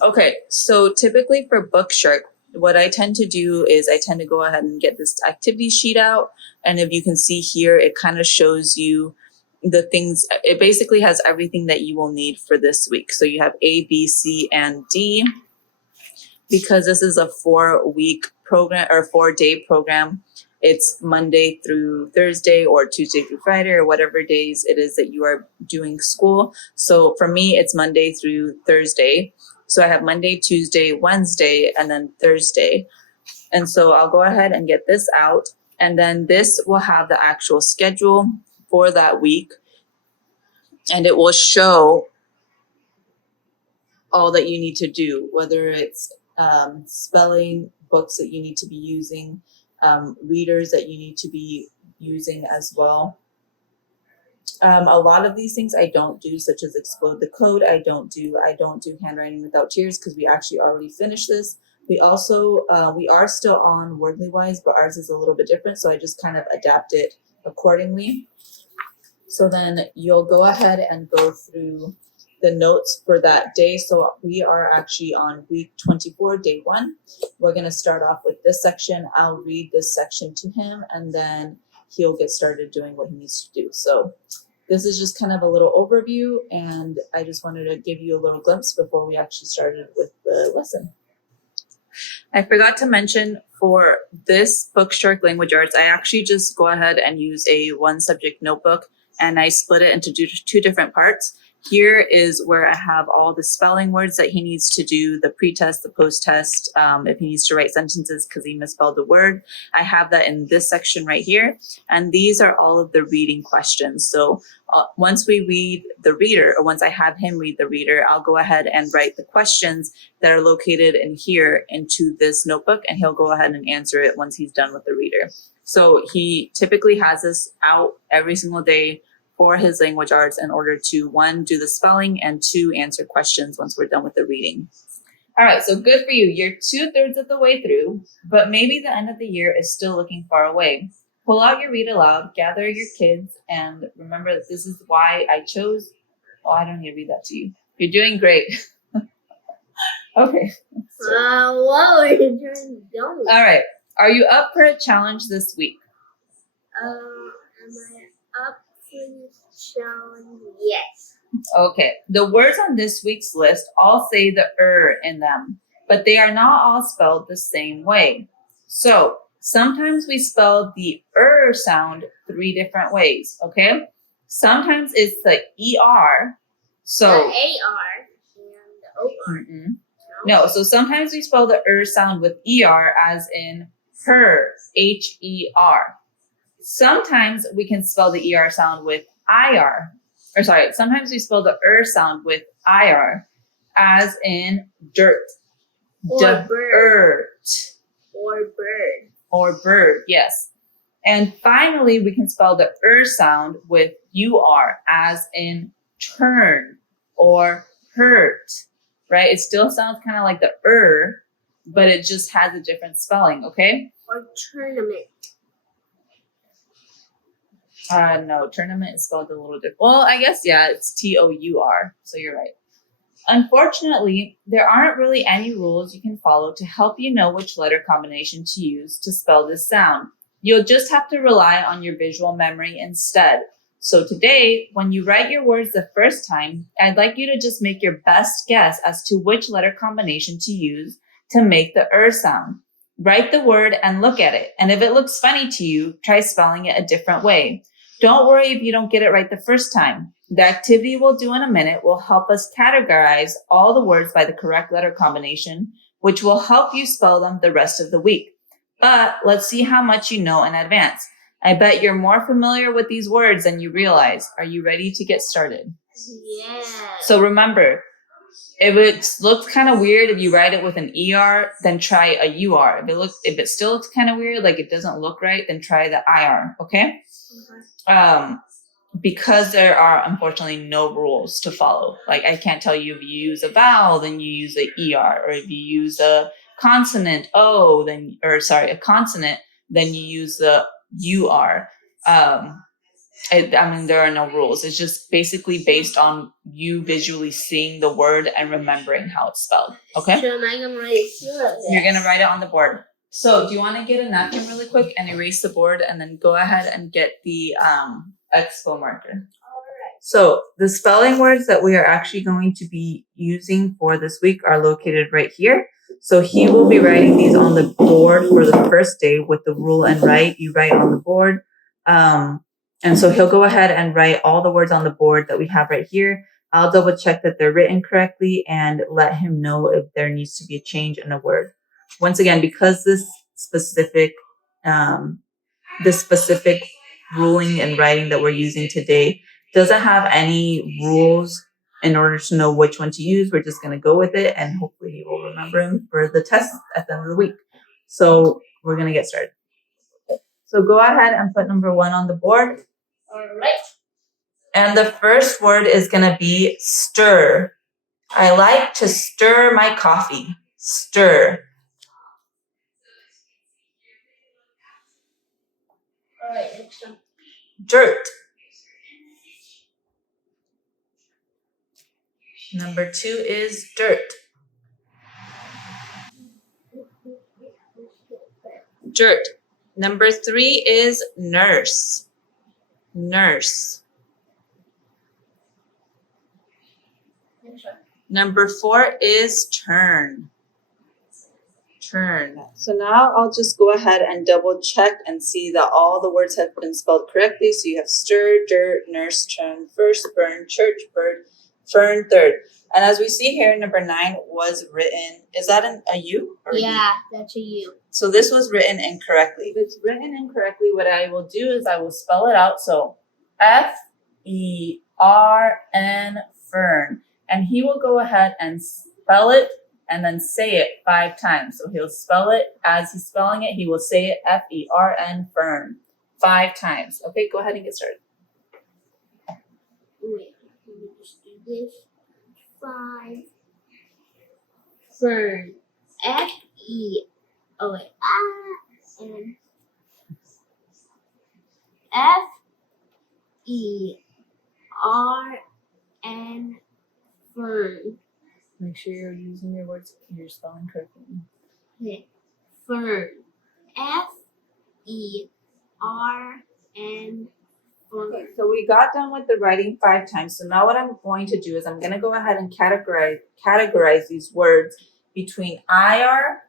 Okay, so typically for Bookshark, what I tend to do is I tend to go ahead and get this activity sheet out. And if you can see here, it kind of shows you the things. It basically has everything that you will need for this week. So you have A, B, C, and D. Because this is a 4-week program or 4-day program, it's Monday through Thursday or Tuesday through Friday or whatever days it is that you are doing school. So for me, it's Monday through Thursday. So I have Monday, Tuesday, Wednesday, and then Thursday. And so I'll go ahead and get this out. And then this will have the actual schedule for that week. And it will show all that you need to do, whether it's spelling, books that you need to be using, readers that you need to be using as well. A lot of these things I don't do, such as explode the code. I don't do handwriting without tears because we actually already finished this. We also we are still on Wordly Wise, but ours is a little bit different, so I just kind of adapt it accordingly. So then you'll go ahead and go through the notes for that day. So we are actually on week 24, day 1. We're going to start off with this section. I'll read this section to him, and then he'll get started doing what he needs to do. So this is just kind of a little overview, and I just wanted to give you a little glimpse before we actually started with the lesson. I forgot to mention for this Bookshark Language Arts, I actually just go ahead and use a 1-subject notebook, and I split it into 2 different parts. Here is where I have all the spelling words that he needs to do, the pre-test, the post-test, if he needs to write sentences because he misspelled a word. I have that in this section right here. And these are all of the reading questions. So once we read the reader, or once I have him read the reader, I'll go ahead and write the questions that are located in here into this notebook, and he'll go ahead and answer it once he's done with the reader. So he typically has this out every single day for his language arts in order to 1, do the spelling, and 2, answer questions once we're done with the reading. All right, so good for you. You're 2/3 of the way through, but maybe the end of the year is still looking far away. Pull out your read aloud, gather your kids, and remember that this is why I chose. Oh, I don't need to read that to you. You're doing great. Okay. What were you trying to do? All right. Are you up for a challenge this week? Am I up for this challenge? Yes. Okay. The words on this week's list all say the in them, but they are not all spelled the same way. So sometimes we spell the sound 3 different ways, okay? Sometimes it's the ER. So the AR and the OR. No, so sometimes we spell the sound with ER as in her, HER. Sometimes we can spell the ER sound with IR. Or sorry, sometimes we spell the sound with IR as in dirt. Or bird. Or bird. Or bird, yes. And finally, we can spell the sound with UR as in turn or hurt, right? It still sounds kind of like the but it just has a different spelling, okay? Or tournament. No, tournament is spelled a little different. Well, I guess, yeah, it's TOUR, so you're right. Unfortunately, there aren't really any rules you can follow to help you know which letter combination to use to spell this sound. You'll just have to rely on your visual memory instead. So today, when you write your words the first time, I'd like you to just make your best guess as to which letter combination to use to make the sound. Write the word and look at it. And if it looks funny to you, try spelling it a different way. Don't worry if you don't get it right the first time. The activity we'll do in a minute will help us categorize all the words by the correct letter combination, which will help you spell them the rest of the week. But let's see how much you know in advance. I bet you're more familiar with these words than you realize. Are you ready to get started? Yeah. So remember, if it looks kind of weird if you write it with an ER, then try a UR. If it still looks kind of weird, like it doesn't look right, then try the IR, okay? Because there are unfortunately no rules to follow. Like I can't tell you if you use a vowel, then you use a ER, or if you use a consonant a consonant, then you use the UR. There are no rules. It's just basically based on you visually seeing the word and remembering how it's spelled. Okay? So am I going to write it here? You're going to write it on the board. So do you want to get a napkin really quick and erase the board and then go ahead and get the expo marker? Alright. So the spelling words that we are actually going to be using for this week are located right here. So he will be writing these on the board for the first day with the rule and write. You write on the board. And so he'll go ahead and write all the words on the board that we have right here. I'll double check that they're written correctly and let him know if there needs to be a change in a word. Once again, because this specific ruling and writing that we're using today doesn't have any rules in order to know which one to use, we're just going to go with it and hopefully he will remember them for the test at the end of the week. So we're going to get started. So go ahead and put number 1 on the board. All right. And the first word is going to be stir. I like to stir my coffee. Stir. All right, next one. Dirt. Number 2 is dirt. Dirt. Number 3 is nurse. Nurse. Next one. Number 4 is turn. Turn. So now I'll just go ahead and double check and see that all the words have been spelled correctly. So you have stir, dirt, nurse, turn, first, burn, church, bird, fern, third. And as we see here, number 9 was written. Is that a U? Or Yeah, that's a U. So this was written incorrectly. If it's written incorrectly, what I will do is I will spell it out. So F-E-R-N, fern. And he will go ahead and spell it and then say it 5 times. So he'll spell it as he's spelling it. He will say it F-E-R-N, fern, 5 times. Okay, go ahead and get started. Wait, let me just do this. 5. Fern. F-E. Oh, wait. N. F-E-R-N. Fern. Make sure you're using your words, you're spelling correctly. Okay. Fern. F-E-R-N. Okay, so we got done with the writing 5 times. So now what I'm going to do is I'm going to go ahead and categorize these words between IR,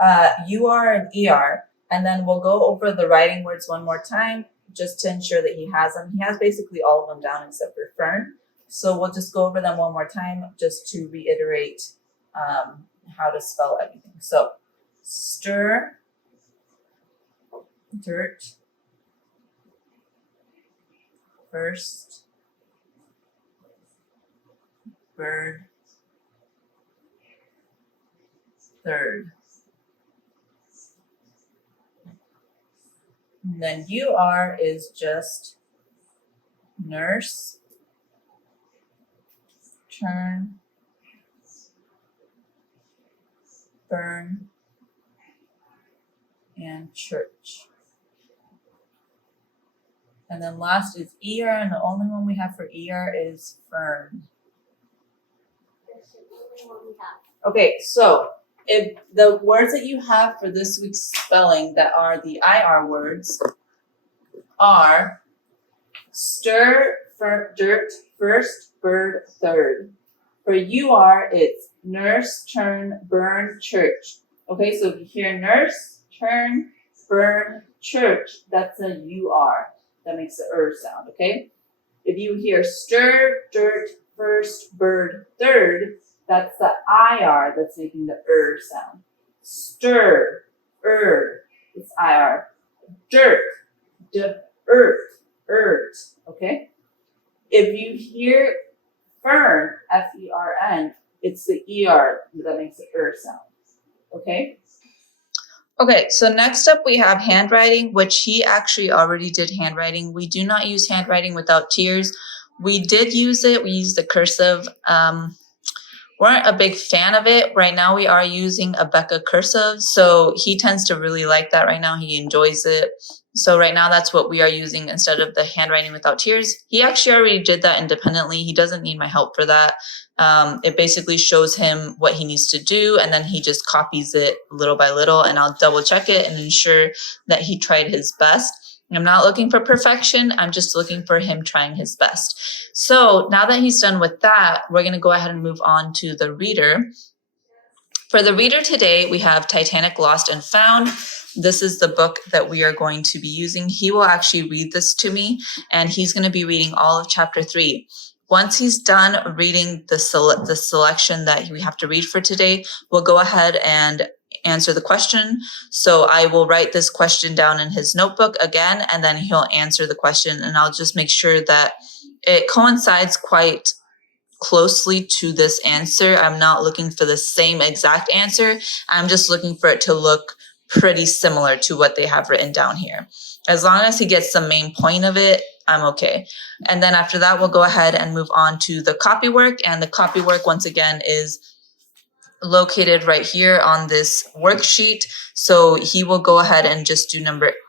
UR, and ER. And then we'll go over the writing words one more time just to ensure that he has them. He has basically all of them down except for fern. So we'll just go over them one more time just to reiterate how to spell everything. So stir, dirt, first, bird, third. And then UR is just nurse, turn, burn, and church. And then last is ER, and the only one we have for ER is fern. That's the only one we have. Okay, so if the words that you have for this week's spelling that are the IR words are stir, dirt, first, bird, third. For UR, it's nurse, turn, burn, church. Okay, so if you hear nurse, turn, burn, church, that's a UR. That makes the sound, okay? If you hear stir, dirt, first, bird, third, that's the IR that's making the sound. Stir, it's IR. Dirt, earth, okay? If you hear fern, F-E-R-N, it's the ER that makes the sound, okay? Okay, so next up we have handwriting, which he actually already did handwriting. We do not use handwriting without tears. We did use it. We used the cursive. Weren't a big fan of it. Right now we are using a Becca cursive, so he tends to really like that right now. He enjoys it. So right now that's what we are using instead of the handwriting without tears. He actually already did that independently. He doesn't need my help for that. It basically shows him what he needs to do, and then he just copies it little by little, and I'll double check it and ensure that he tried his best. I'm not looking for perfection. I'm just looking for him trying his best. So now that he's done with that, we're going to go ahead and move on to the reader. For the reader today, we have Titanic Lost and Found. This is the book that we are going to be using. He will actually read this to me, and he's going to be reading all of chapter 3. Once he's done reading the selection that we have to read for today, we'll go ahead and answer the question. So I will write this question down in his notebook again, and then he'll answer the question, and I'll just make sure that it coincides quite closely to this answer. I'm not looking for the same exact answer. I'm just looking for it to look pretty similar to what they have written down here. As long as he gets the main point of it, I'm okay. And then after that, we'll go ahead and move on to the copy work. And the copy work, once again, is located right here on this worksheet. So he will go ahead and just do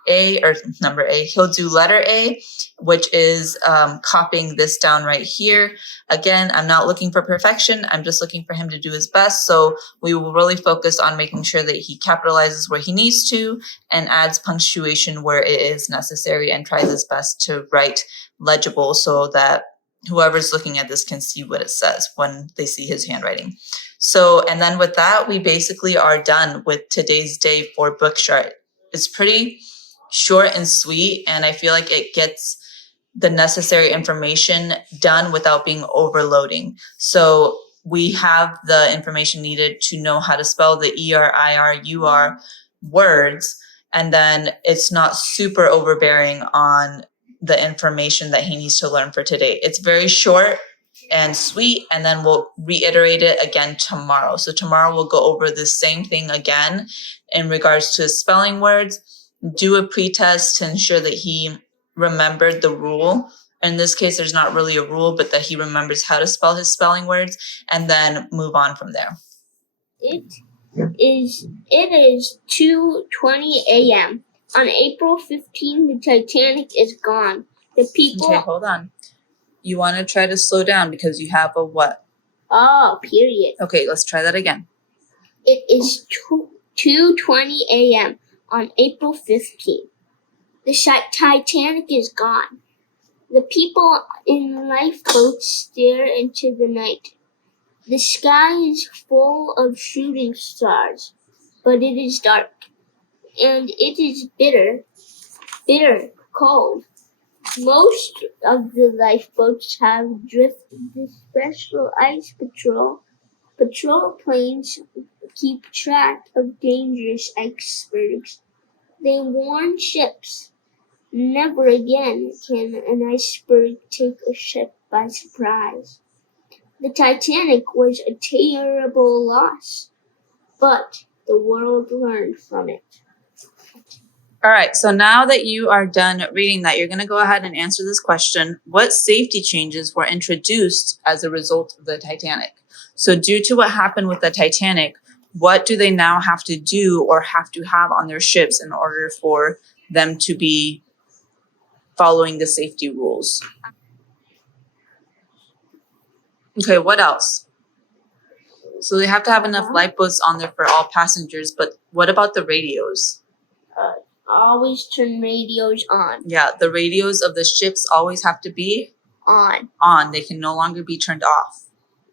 he'll do letter A, which is copying this down right here. Again, I'm not looking for perfection. I'm just looking for him to do his best. So we will really focus on making sure that he capitalizes where he needs to and adds punctuation where it is necessary and tries his best to write legible so that whoever's looking at this can see what it says when they see his handwriting. So, and then with that, we basically are done with today's day for Bookshark. It's pretty short and sweet, and I feel like it gets the necessary information done without being overloading. So we have the information needed to know how to spell the ERIRUR words, and then it's not super overbearing on the information that he needs to learn for today. It's very short and sweet, and then we'll reiterate it again tomorrow. So tomorrow we'll go over the same thing again in regards to spelling words, do a pretest to ensure that he remembered the rule. In this case, there's not really a rule, but that he remembers how to spell his spelling words, and then move on from there. It is 2:20 a.m. On April 15, the Titanic is gone. The people... Okay, hold on. You want to try to slow down because you have a what? Oh, period. Okay, let's try that again. It is 2:20 a.m. on April 15. The Titanic is gone. The people in lifeboats stare into the night. The sky is full of shooting stars, but it is dark, and it is bitter cold. Most of the lifeboats have drifted. The special ice patrol planes keep track of dangerous icebergs. They warn ships. Never again can an iceberg take a ship by surprise. The Titanic was a terrible loss, but the world learned from it. All right, so now that you are done reading that, you're going to go ahead and answer this question. What safety changes were introduced as a result of the Titanic? So due to what happened with the Titanic, what do they now have to do or have to have on their ships in order for them to be following the safety rules? Okay, what else? So they have to have enough lifeboats on there for all passengers, but what about the radios? Always turn radios on. Yeah, the radios of the ships always have to be On. They can no longer be turned off.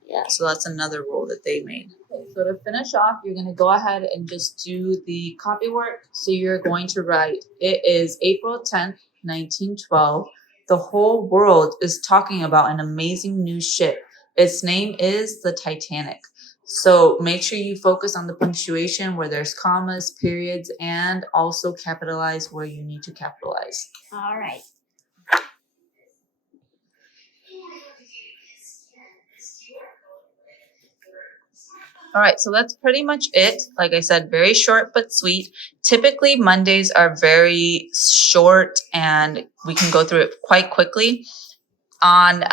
Yeah. So that's another rule that they made. Okay, so to finish off, you're going to go ahead and just do the copy work. So you're going to write, it is April 10th, 1912. The whole world is talking about an amazing new ship. Its name is the Titanic. So make sure you focus on the punctuation where there's commas, periods, and also capitalize where you need to capitalize. All right. All right, so that's pretty much it. Like I said, very short but sweet. Typically, Mondays are very short and we can go through it quite quickly. On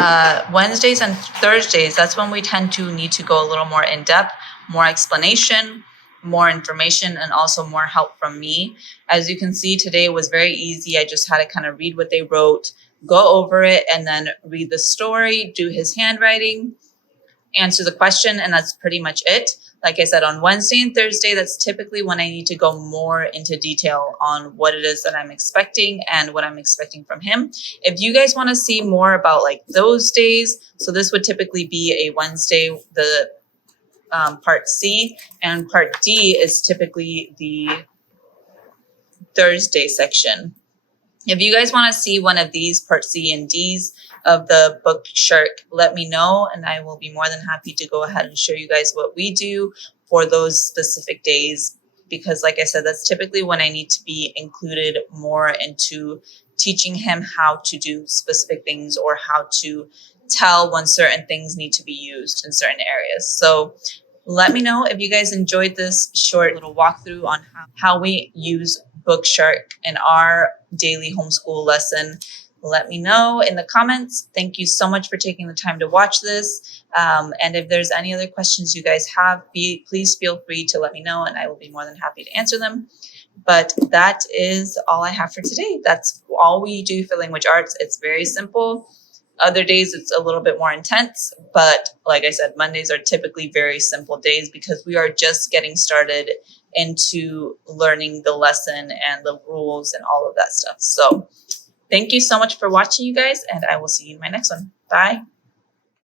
Wednesdays and Thursdays, that's when we tend to need to go a little more in depth, more explanation. more information and also more help from me. As you can see, today was very easy. I just had to kind of read what they wrote, go over it, and then read the story, do his handwriting, answer the question, and that's pretty much it. Like I said, on Wednesday and Thursday, that's typically when I need to go more into detail on what it is that I'm expecting and what I'm expecting from him. If you guys want to see more about like those days, so this would typically be a Wednesday, the part C, and part D is typically the Thursday section. If you guys want to see one of these part C and D's of the Bookshark, let me know, and I will be more than happy to go ahead and show you guys what we do for those specific days, because like I said, that's typically when I need to be included more into teaching him how to do specific things or how to tell when certain things need to be used in certain areas. So let me know if you guys enjoyed this short little walkthrough on how we use Bookshark in our daily homeschool lesson. Let me know in the comments. Thank you so much for taking the time to watch this. And if there's any other questions you guys have, please feel free to let me know, and I will be more than happy to answer them. But that is all I have for today. That's all we do for language arts. It's very simple. Other days it's a little bit more intense, but like I said, Mondays are typically very simple days because we are just getting started into learning the lesson and the rules and all of that stuff. So thank you so much for watching, you guys, and I will see you in my next one. Bye.